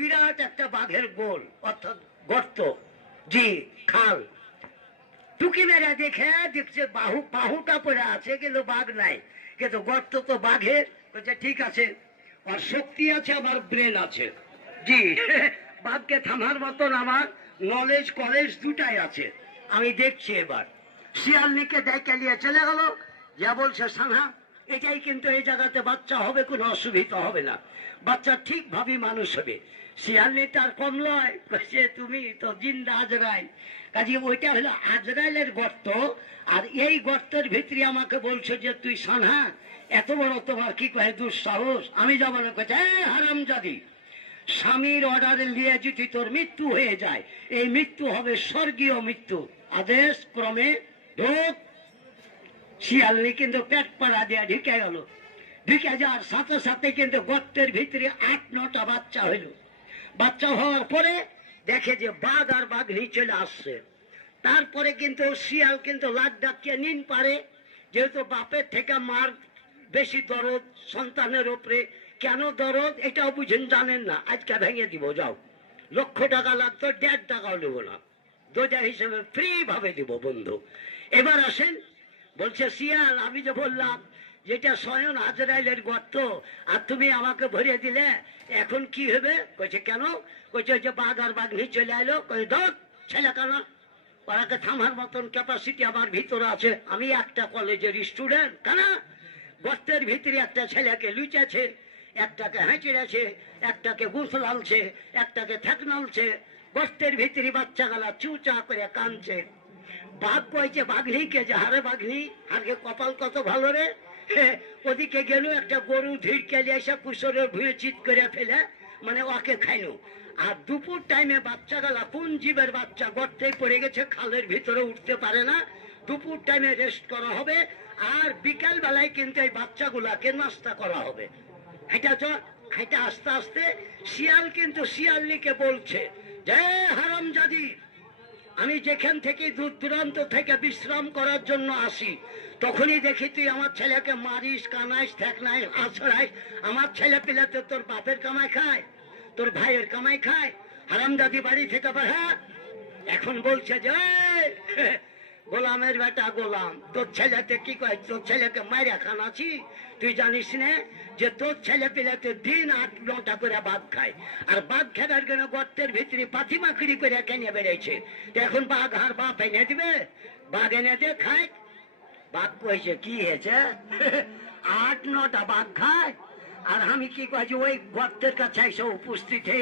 বিরাট একটা বাঘের গোল অর্থাৎ গর্ত, জি খাল। টুকি মেরে দেখছে বাহুটা পড়ে আছে কিন্তু বাঘ নাই, কিন্তু গর্ত তো বাঘের। বলছে ঠিক আছে, আর শক্তি আছে, আমার ব্রেন আছে, জি বাঘকে থামার মতন আমার নলেজ কলেজ দুটাই আছে, আমি দেখছি। এবার শিয়ালনিকে দেখে নিয়ে চলে গেল, যা বলছে সানা এটাই কিন্তু এই জায়গাতে বাচ্চা হবে, কোনো অসুবিধা হবে না, বাচ্চা ঠিকভাবে মানুষ হবে। শিয়ালনি তার কম লয়, তুমি তো জিন্দা আজরাইল, কাজে ওইটা হলো আজরাইলের গর্ত। আর এই গর্তের ভিতরে আমাকে বলছো যে তুই সানা এত বড় তোমার কি কয় দুঃসাহস। আমি যাবো না, কইছে হারামজাদি, স্বামীর অর্ডারে নিয়ে যদি তোর মৃত্যু হয়ে যায়, এই মৃত্যু হবে স্বর্গীয় মৃত্যু, আদেশ ক্রমে ঢোক। শিয়ালনি কিন্তু পেট পাড়া দিয়ে ঢুকে গেল, ঢুকে যাওয়ার সাথে সাথে কিন্তু গর্তের ভিতরে 8-9টা বাচ্চা হইল। বাচ্চা হওয়ার পরে দেখে যে বাঘ আর বাঘনি চলে আসছে। তারপরে কিন্তু শিয়াল কিন্তু লাগ ডাকিয়ে নিন পারে, যেহেতু বাপের থেকে মার বেশি দরদ সন্তানের উপরে। কেন দরদ এটাও বুঝেন জানেন না, আজকে ভেঙে দিব, যাও। 1,00,000 টাকা লাগতো, 1.5 টাকাও নেবো না, দোজা হিসেবে ফ্রি ভাবে দিব বন্ধু। এবার আসেন, বলছে শিয়াল আমি যে বললাম যেটা স্বয়ং আজরাইলের গর্ত, আর তুমি আমাকে ভরিয়ে দিলে, এখন কি হবে? কইছে কেন? কইছে যে বাঘ আর বাঘনি চলে আইলো। কই ধর ছেলে কেন, ওরাকে থামার মতন ক্যাপাসিটি আমার ভিতরে আছে, আমি একটা কলেজের স্টুডেন্ট। কেন? গর্তের ভিতরে একটা ছেলেকে লুচেছে, একটাকে হেঁচড়েছে, একটাকে গুছলালছে, একটাকে ঠেকনালছে, গর্তের ভিতরে বাচ্চা গালা চুচা করে কানছে। বাঘ কয়েছে বাঘনিকে যে হারে বাঘনি, আগে কপাল কত ভালো রে, ওদিকে গেল একটা গরু ধীর কেলে এসে কুসরের ভুঁয়ে চিৎ করে ফেলে, মানে ওকে খাইলো। আর দুপুর টাইমে বাচ্চা গালা, কোন জীবের বাচ্চা গর্তে পড়ে গেছে, খালের ভিতরে উঠতে পারে না, দুপুর টাইমে রেস্ট করা হবে, আর বিকাল বেলায় কিন্তু এই বাচ্চাগুলাকে নাস্তা করা হবে। এটা এটা আস্তে আস্তে শিয়াল কিন্তু শিয়ালনিকে বলছে যে হারামজাদি, আমি যেখান থেকে দূর দূরান্ত থেকে বিশ্রাম করার জন্য আসি, তখনই দেখি তুই আমার ছেলেকে মারিস, কানাইস, ঠেকনাইস, আছড়াইস। আমার ছেলে পেলে তো তোর বাপের কামাই খায়, তোর ভাইয়ের কামাই খায়, হারামজাদি বাড়ি থেকে হ্যাঁ। এখন বলছে যে গোলামের বেটা গোলাম, তোর ছেলেতে কি কয়, তোর ছেলেকে মাইরা খানাছি, তুই জানিস না যে তোর ছেলে পেলেতে দিন 8-9টা করে বাঘ খায়, আর বাঘ খেলার জন্য গর্তের ভিতরে পাথি মাখড়ি করে কেনে বেড়েছে। এখন বাঘ আর বাপ এনে দিবে, বাঘ এনে দিয়ে খায়। বাঘ কইছে কি হয়েছে, 8-9টা বাঘ খায়, আর আমি কি কয়েছি ওই গর্তের কাছে এসে উপস্থিত হয়ে